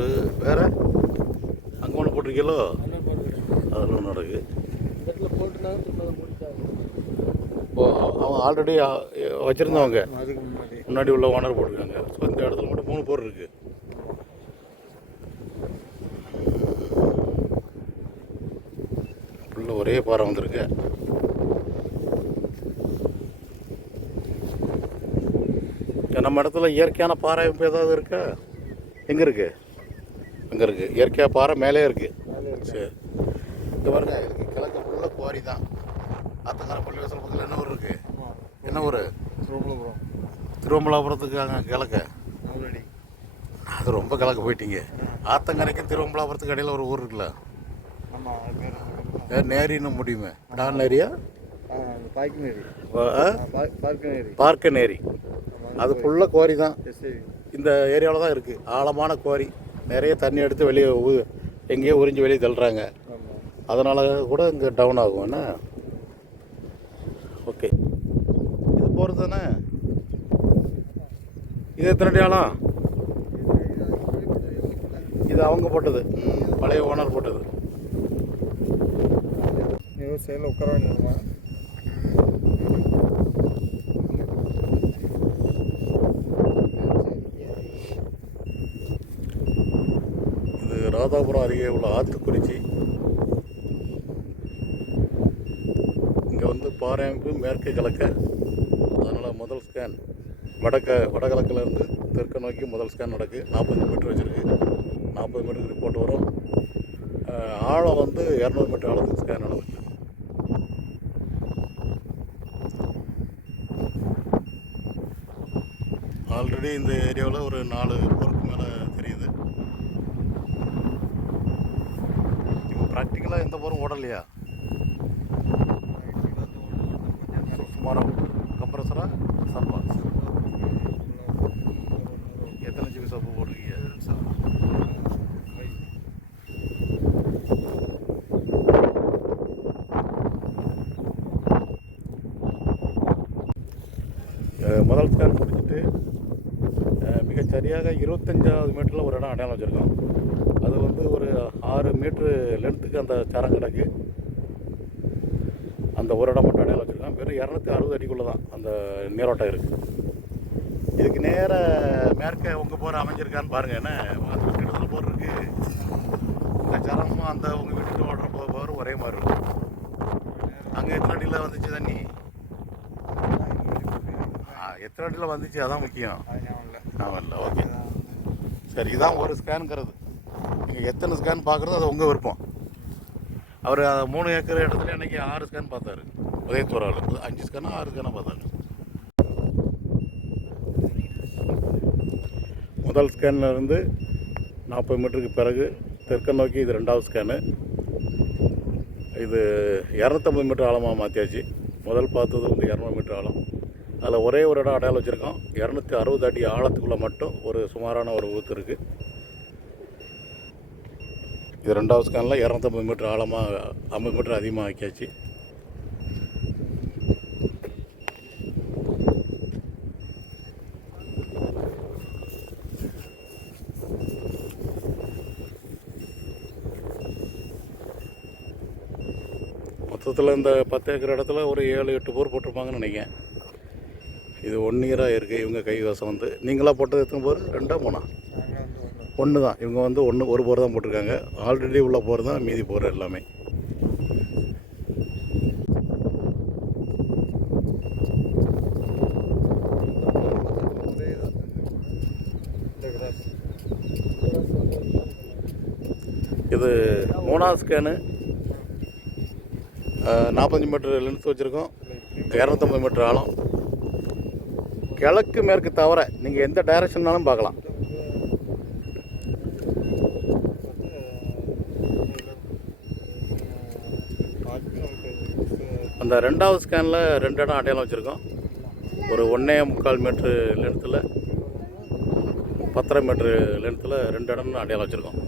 Bore வேற? அங்கே ஒன்று போட்டிருக்கீங்களோ? அண்ணன் போட்டுக்கிறேன் அதில் ஒன்று நடக்கு இப்போ அவன் ஆல்ரெடி வச்சுருந்தவங்க முன்னாடி. உள்ள ஓனர் போட்டிருக்காங்க. ஸோ இந்த இடத்துல மட்டும் மூணு போர் இருக்கு. உள்ள ஒரே பாறை வந்திருக்கு. நம்ம இடத்துல இயற்கையான பாறை ஏதாவது இருக்கா? எங்கே இருக்கு? எங்கே இருக்கு. இயற்கையாக பாறை மேலே இருக்கு. மேலே இருக்கு. சரி. இங்கே பாருங்க கிழக்கு ஃபுல்லாக குவாரி தான். ஆத்தங்கர பள்ளிவாசல் பக்கத்தில் என்ன ஊர் இருக்கு? ஆமாம் என்ன ஊர்? சோமலபுரம் திருவம்பலாபுரத்துக்கு அங்கே கிழக்க. அது ரொம்ப கிழக்கு போயிட்டீங்க. ஆத்தங்கரைக்கும் திருவம்பலாபுரத்துக்கு இடையில ஒரு ஊர் இருக்குல்ல? நேரின்னு முடியுமே. டான் ஏரியா பார்க்க நேரி. அது ஃபுல்லாக குவாரி தான். இந்த ஏரியாவில் தான் இருக்குது ஆழமான குவாரி நிறைய தண்ணி எடுத்து வெளியே ஊ- எங்கேயோ உறிஞ்சி வெளியே தள்ளுறாங்க. அதனால் அதனால கூட இங்கே டவுன் ஆகும். என்ன? ஓகே இது போகிறது தானே? இது எத்தனை அடி இது அவங்க போட்டது. பழைய ஓனர் போட்டது. ஒரு சைடில் உட்கார வேண்டியதுமா மாதாபுரம் அருகே உள்ள ஆத்துக்குறிச்சி. இங்கே வந்து பாறை அமைப்பு மேற்கு கிழக்க அதனால் முதல் ஸ்கேன் வடக்க வடகிழக்கிலேருந்து தெற்கு நோக்கி முதல் ஸ்கேன் நடக்கு. நாற்பது மீட்டர் வச்சுருக்கு. நாற்பது மீட்டருக்கு ரிப்போர்ட் வரும். ஆழம் வந்து இரநூறு மீட்டர் ஆழத்துக்கு ஸ்கேன் நடந்துச்சு ஆல்ரெடி இந்த ஏரியாவில் ஒரு நாலு போருக்கு மேலே தெரியுது இப்போ எந்த போரும் ஓடலையா? சுமாராக கம்ப்ரஸரா சப்பா எத்தனை ஜிபி சப்பு போட்டிருக்கீங்க? முதல் ஸ்கேன் முடிச்சுட்டு மிகச்சரியாக மிகச் சரியாக இருபத்தஞ்சாவது மீட்டரில் ஒரு இடம் அடையாளம் வச்சுருக்கோம். ஆறு மீட்ரு லென்த்துக்கு அந்த சரம் கிடக்கு. அந்த ஒரு இடம் மட்டும் அடையாளம் வச்சுருக்கோம் வெறும் இரநூத்தி அறுபது அடிக்குள்ளே தான் அந்த நீரோட்டம் இருக்குது இதுக்கு நேர மேற்க உங்கள் போர் அமைஞ்சிருக்கான்னு பாருங்கள் என்ன? அது கிட்டத்தட்ட போர் இருக்கு. இந்த சரமும் அந்த உங்கள் வீட்டுக்கு ஓடுற போ போர் ஒரே மாதிரி இருக்கும். அங்கே எத்தனை அடியில் வந்துச்சு தண்ணி? எத்தனை அடியில் வந்துச்சு? அதான் முக்கியம். ஆமாம் இல்லை. ஓகே. சரி இதான் ஒரு ஸ்கேனுங்கிறது நீங்கள் எத்தனை ஸ்கேன் பார்க்குறதோ அது உங்கள் விருப்பம். அவர் மூணு ஏக்கர் இடத்துல இன்றைக்கி ஆறு ஸ்கேன் பார்த்தாரு. உதயத்தூர் ஆள் அஞ்சு ஸ்கேனாக ஆறு ஸ்கேனாக பார்த்தாரு. முதல் ஸ்கேன்லேருந்து நாற்பது மீட்டருக்கு பிறகு தெற்க நோக்கி இது ரெண்டாவது ஸ்கேனு இது இரநூத்தம்பது மீட்டர் ஆழமாக மாற்றியாச்சு முதல் பார்த்தது வந்து இரநூறு மீட்டர் ஆழம். அதில் ஒரே ஒரு இடம் அடையாளம் வச்சுருக்கோம். இரநூத்தி அறுபது அடி ஆழத்துக்குள்ளே மட்டும் ஒரு சுமாரான ஒரு ஊத்து இருக்குது இது ரெண்டாவது ஸ்கேனில் இரநூத்தம்பது மீட்டர் ஆழமாக ஐம்பது மீட்டர் அதிகமாக ஆக்கியாச்சு. மொத்தத்தில் இந்த பத்து ஏக்கர் இடத்துல ஒரு ஏழு எட்டு போர் போட்டிருப்பாங்கன்னு நினைக்கிறேன். இது ஒன் இயராக இருக்குது இவங்க கைவசம் வந்து. நீங்களாக போட்டது எத்தனை போர்? ரெண்டாக மூணா? ஒன்று தான். இவங்க வந்து ஒன்று ஒரு போர் தான் போட்டிருக்காங்க. ஆல்ரெடி உள்ள போர் தான் மீதி போர் எல்லாமே. இது மூணாவது ஸ்கேனு நாற்பத்தஞ்சு மீட்டர் லென்ஸ் வச்சுருக்கோம். இரநூத்தம்பது மீட்டர் ஆழம். கிழக்கு மேற்கு தவிர நீங்கள் எந்த டைரக்ஷன்னாலும் பார்க்கலாம். அந்த ரெண்டாவது ஸ்கேனில் ரெண்டு இடம் அடையாளம் வச்சுருக்கோம். ஒரு ஒன்றே முக்கால் மீட்ரு லென்த்தில் பத்தரை மீட்ரு லென்த்தில் ரெண்டு இடம்னு அடையாளம் வச்சுருக்கோம்.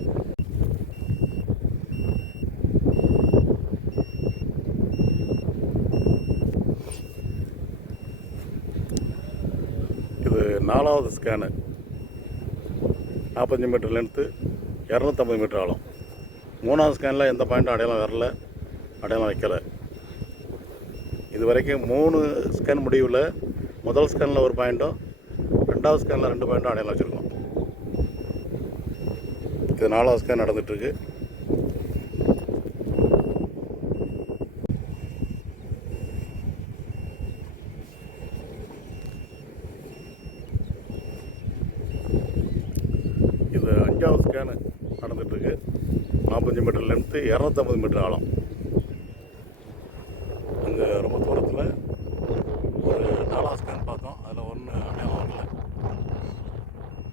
இது நாலாவது ஸ்கேனு நாற்பத்தஞ்சு மீட்டர் லென்த்து இரநூத்தம்பது மீட்டர் ஆழம். மூணாவது ஸ்கேனில் எந்த பாயிண்ட்டும் அடையாளம் வரல அடையாளம் வைக்கலை. இது வரைக்கும் மூணு ஸ்கேன் முடிவில் முதல் ஸ்கேனில் ஒரு பாயிண்ட்டும் ரெண்டாவது ஸ்கேனில் ரெண்டு பாயிண்ட்டும் அடையாளம் வச்சுருக்கோம். இது நாலாவது ஸ்கேன் நடந்துகிட்ருக்கு இது அஞ்சாவது ஸ்கேனு நடந்துகிட்ருக்கு நாற்பத்தஞ்சு மீட்டர் லென்த்து இரநூத்தம்பது மீட்டர் ஆழம் அங்கே ரொம்ப தூரத்தில் ஒரு நாலாவது ஸ்கேன் பார்த்தோம் அதில் ஒன்று அடையாளம் வரல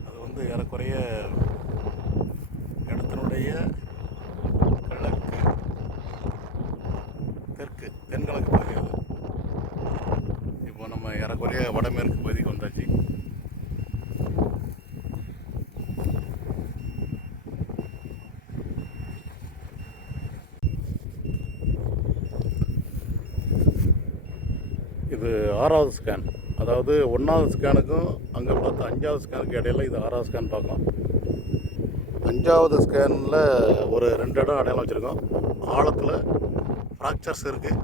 அது வந்து ஏறக்குறைய இடத்தினுடைய கிழக்கு தெற்கு தென்கிழக்கு பகுதி அது இப்போ நம்ம ஏறக்குறைய வடமேற்கு பகுதிக்கு வந்தாச்சு இது ஆறாவது ஸ்கேன் அதாவது ஒன்றாவது ஸ்கேனுக்கும் அங்கே பார்த்து அஞ்சாவது ஸ்கேனுக்கு இடையில இது ஆறாவது ஸ்கேன் பார்க்கலாம். அஞ்சாவது ஸ்கேனில் ஒரு ரெண்டு இடம் அடையாளம் வச்சுருக்கோம். ஆழத்தில் ஃப்ராக்சர்ஸ் இருக்குது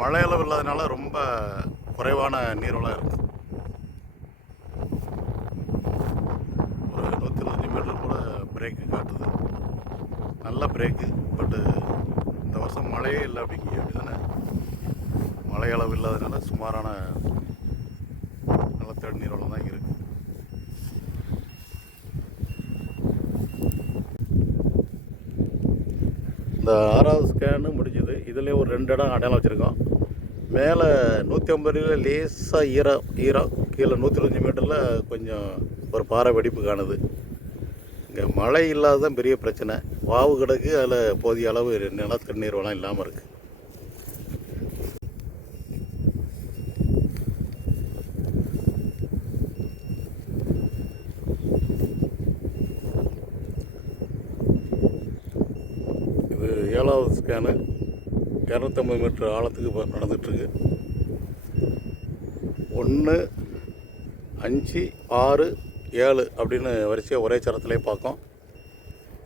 மழையளவு இல்லாதனால ரொம்ப குறைவான நீர்வளம் இருக்குது ஒரு நூற்றி இருபத்தஞ்சு மீட்டர் கூட பிரேக்கு காட்டுது. நல்ல பிரேக்கு பட்டு இந்த வருஷம் மழையே இல்லை அப்படிங்க அப்படி தானே மழை அளவு இல்லாதனால சுமாரான நிலத்தடி நீர்வளம் தான் இருக்குது இந்த ஆறாவது ஸ்கேனு முடிஞ்சது. இதுலேயே ஒரு ரெண்டு இடம் அடையாளம் வச்சுருக்கோம். மேலே நூற்றி ஐம்பது அடியில் லேசாக ஈரம் ஈரம் கீழே நூற்றி மீட்டரில் கொஞ்சம் ஒரு பாறை வெடிப்பு காணுது. இங்கே மழை இல்லாததான் பெரிய பிரச்சனை. வாவு கிடக்கு அதில் போதிய அளவு நிலத்தடி நீர் வளம் இல்லாமல் இருக்குது இது ஏழாவது ஸ்கேனு இரநூத்தம்பது மீட்டர் ஆழத்துக்கு இப்போ நடந்துகிட்ருக்கு. ஒன்று அஞ்சு ஆறு ஏழு அப்படின்னு வரிசையாக ஒரே சரத்துலேயே பார்க்கோம்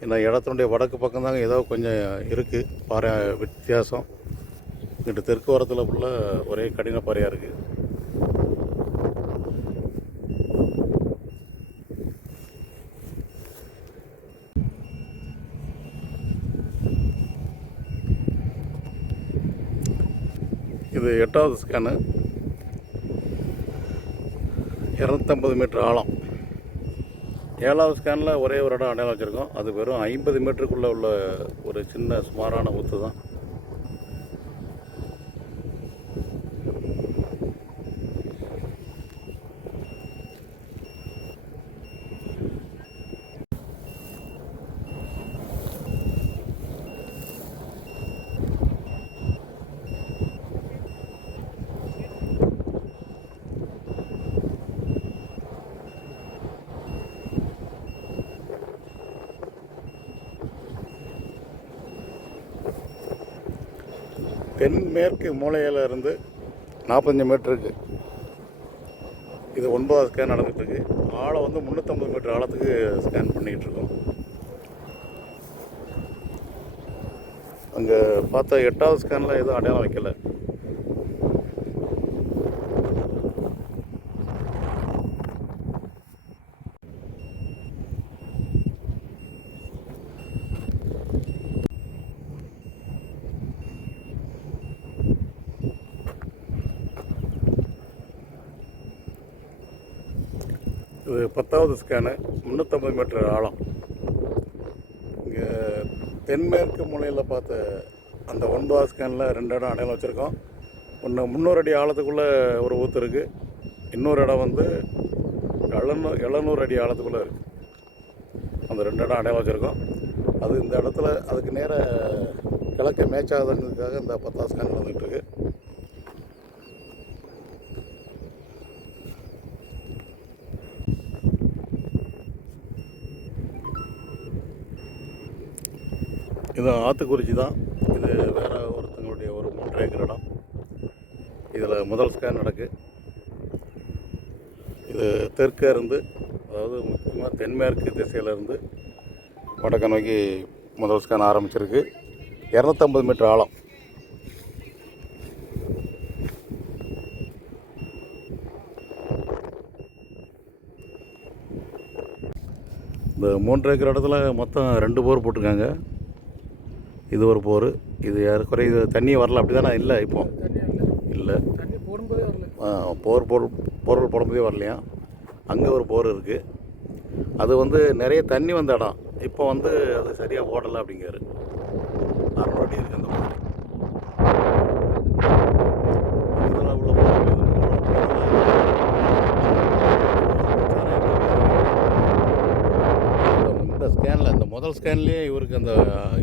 இந்த இடத்தினுடைய வடக்கு பக்கம் தாங்க ஏதோ கொஞ்சம் இருக்குது பாறை வித்தியாசம். இங்கிட்டு தெற்கு ஓரத்தில் ஃபுல்லாக ஒரே கடின பாறையாக இருக்குது இது எட்டாவது ஸ்கேனு. இரநூத்தம்பது மீட்ரு ஆழம். ஏழாவது ஸ்கேனில் ஒரே ஒரு இடம் அடையாளம் வச்சுருக்கோம். அது வெறும் ஐம்பது மீட்டருக்குள்ளே உள்ள ஒரு சின்ன சுமாரான ஒத்து தான் தென்மேற்கு மூலையில் இருந்து நாற்பத்தஞ்சு மீட்டருக்கு இது ஒன்பதாவது ஸ்கேன் நடந்துகிட்ருக்கு ஆழம் வந்து முந்நூற்றம்பது மீட்டர் ஆழத்துக்கு ஸ்கேன் பண்ணிக்கிட்டு இருக்கோம் அங்கே பார்த்தா எட்டாவது ஸ்கேனில் எதுவும் அடையாளம் வைக்கலை. இது பத்தாவது ஸ்கேனு முந்நூற்றம்பது மீட்டர் ஆழம். இங்கே தென்மேற்கு மூலையில் பார்த்த அந்த ஒன்பதாவது ஸ்கேனில் ரெண்டு இடம் அடையாளம் வச்சுருக்கோம். ஒன்று முந்நூறு அடி ஆழத்துக்குள்ளே ஒரு ஊத்து இருக்குது இன்னொரு இடம் வந்து எழுநூ எழுநூறு அடி ஆழத்துக்குள்ளே இருக்குது அந்த ரெண்டு இடம் அடையாளம் வச்சுருக்கோம். அது இந்த இடத்துல அதுக்கு நேர கிழக்க மேட்சாதங்கிறதுக்காக இந்த பத்தாவது ஸ்கேன் நடந்துகிட்ருக்கு இது ஆத்துக்குறிச்சி தான். இது வேறு ஒருத்தங்களுடைய ஒரு மூன்று ஏக்கர் இடம். இதில் முதல் ஸ்கேன் நடக்கு. இது தெற்கே இருந்து அதாவது முக்கியமாக தென்மேற்கு திசையிலேருந்து வடக்க நோக்கி முதல் ஸ்கேன் ஆரம்பிச்சிருக்கு. இரநூத்தம்பது மீட்டர் ஆழம். இந்த மூன்று ஏக்கர் இடத்துல மொத்தம் ரெண்டு போர் போட்டிருக்காங்க. இது ஒரு போர். இது ஏறக்குறைய இது தண்ணி வரல அப்படி தானே இல்லை இப்போ. இல்லை. தண்ணி போடும்போதே ஆ, போர் போர் போர்வெல் போடும்போதே வரலையா? அங்கே ஒரு போர் இருக்குது அது வந்து நிறைய தண்ணி வந்த இடம். இப்போ வந்து அது சரியாக ஓடலை அப்படிங்கிறாரு. அறுநூறு அடி இருக்குது அந்த போர் இதுல உள்ள போர் இது போர் இந்த ஸ்கேன்லேயே இவருக்கு அந்த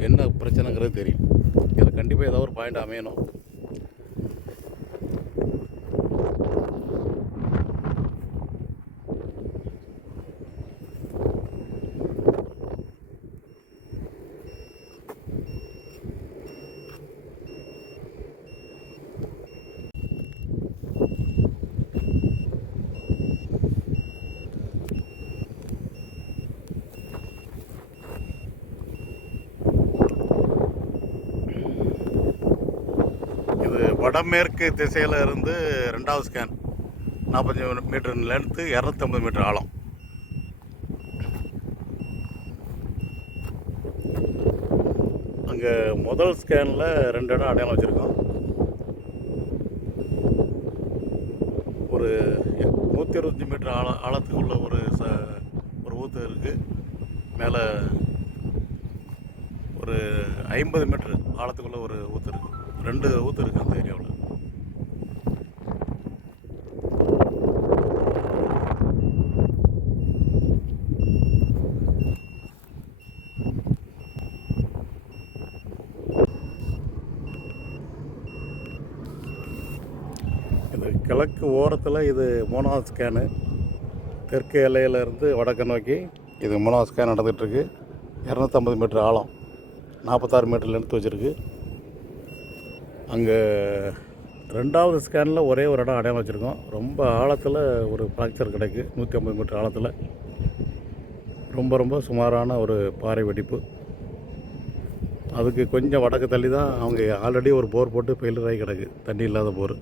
என்ன பிரச்சனைங்கிறது தெரியும் இதில் கண்டிப்பாக ஏதோ ஒரு பாயிண்ட் அமையணும். இது வடமேற்கு திசையில் இருந்து ரெண்டாவது ஸ்கேன் நாற்பத்தஞ்சு மீட்டர் லென்த்து இரநூத்தம்பது மீட்டர் ஆழம். அங்கே முதல் ஸ்கேனில் ரெண்டு இடம் அடையாளம் வச்சுருக்கோம். ஒரு நூற்றி இருபத்தஞ்சி மீட்டர் ஆழ ஆழத்துக்கு உள்ள ஒரு ச ஒரு ஊற்று இருக்குது மேலே ஒரு ஐம்பது மீட்டர் ஆழத்துக்குள்ளே ஒரு ஊற்று இருக்குது ரெண்டு ஊத்து இருக்குது அந்த ஏரியாவில். இது கிழக்கு ஓரத்தில் இது மூணாவது ஸ்கேனு தெற்கு எல்லையிலேருந்து வடக்கு நோக்கி இது மூணாவது ஸ்கேன் நடந்துகிட்ருக்கு இரநூத்தம்பது மீட்ரு ஆழம். நாற்பத்தாறு மீட்டர் எடுத்து வச்சுருக்கு. அங்கே ரெண்டாவது ஸ்கேனில் ஒரே ஒரு இடம் அடையாளம் வச்சுருக்கோம். ரொம்ப ஆழத்தில் ஒரு ஃப்ராக்சர் கிடைக்கு. நூற்றி ஐம்பது மீட்டர் ஆழத்தில். ரொம்ப ரொம்ப சுமாரான ஒரு பாறை வெடிப்பு. அதுக்கு கொஞ்சம் வடக்கு தள்ளி தான் அவங்க ஆல்ரெடி ஒரு போர் போட்டு ஃபெயிலியர் ஆகி கிடக்கு. தண்ணி இல்லாத போர்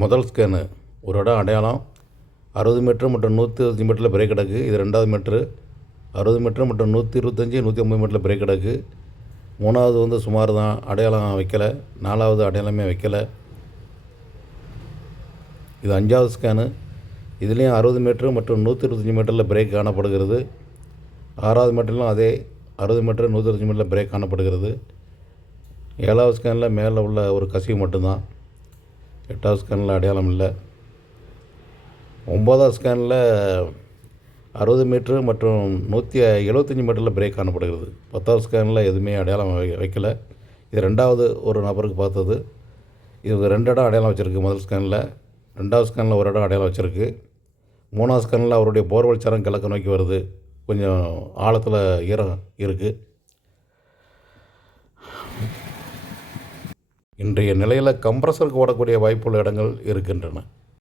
முதல் ஸ்கேனு ஒரு இடம் அடையாளம் அறுபது மீட்ரு மற்றும் நூற்றி இருபத்தஞ்சி மீட்டரில் பிரேக் கிடக்கு இது ரெண்டாவது மீட்ரு அறுபது மீட்ரு மற்றும் நூற்றி இருபத்தஞ்சி நூற்றி ஐம்பது மீட்டரில் பிரேக் கிடக்கு மூணாவது வந்து சுமார் தான் அடையாளம் வைக்கலை. நாலாவது அடையாளமே வைக்கலை. இது அஞ்சாவது ஸ்கேனு இதுலேயும் அறுபது மீட்ரு மற்றும் நூற்றி இருபத்தஞ்சி மீட்டரில் பிரேக் காணப்படுகிறது. ஆறாவது மீட்டர்லும் அதே அறுபது மீட்டர் நூற்றி இருபத்தஞ்சி மீட்டரில் பிரேக் காணப்படுகிறது. ஏழாவது ஸ்கேனில் மேலே உள்ள ஒரு கசிவு மட்டும்தான். எட்டாவது ஸ்கேனில் அடையாளம் இல்லை. ஒம்பதாவது ஸ்கேனில் அறுபது மீட்ரு மற்றும் நூற்றி எழுபத்தஞ்சி மீட்டரில் பிரேக் காணப்படுகிறது. பத்தாவது ஸ்கேனில் எதுவுமே அடையாளம் வை வைக்கல. இது ரெண்டாவது ஒரு நபருக்கு பார்த்தது. இது ரெண்டு இடம் அடையாளம் வச்சுருக்கு முதல் ஸ்கேனில். ரெண்டாவது ஸ்கேனில் ஒரு இடம் அடையாளம் வச்சுருக்கு. மூணாவது ஸ்கேனில் அவருடைய போர்வெல் சரம் கிழக்கு நோக்கி வருது. கொஞ்சம் ஆழத்தில் ஈரம் இருக்குது இன்றைய நிலையில் கம்ப்ரஸருக்கு ஓடக்கூடிய வாய்ப்புள்ள இடங்கள் இருக்கின்றன.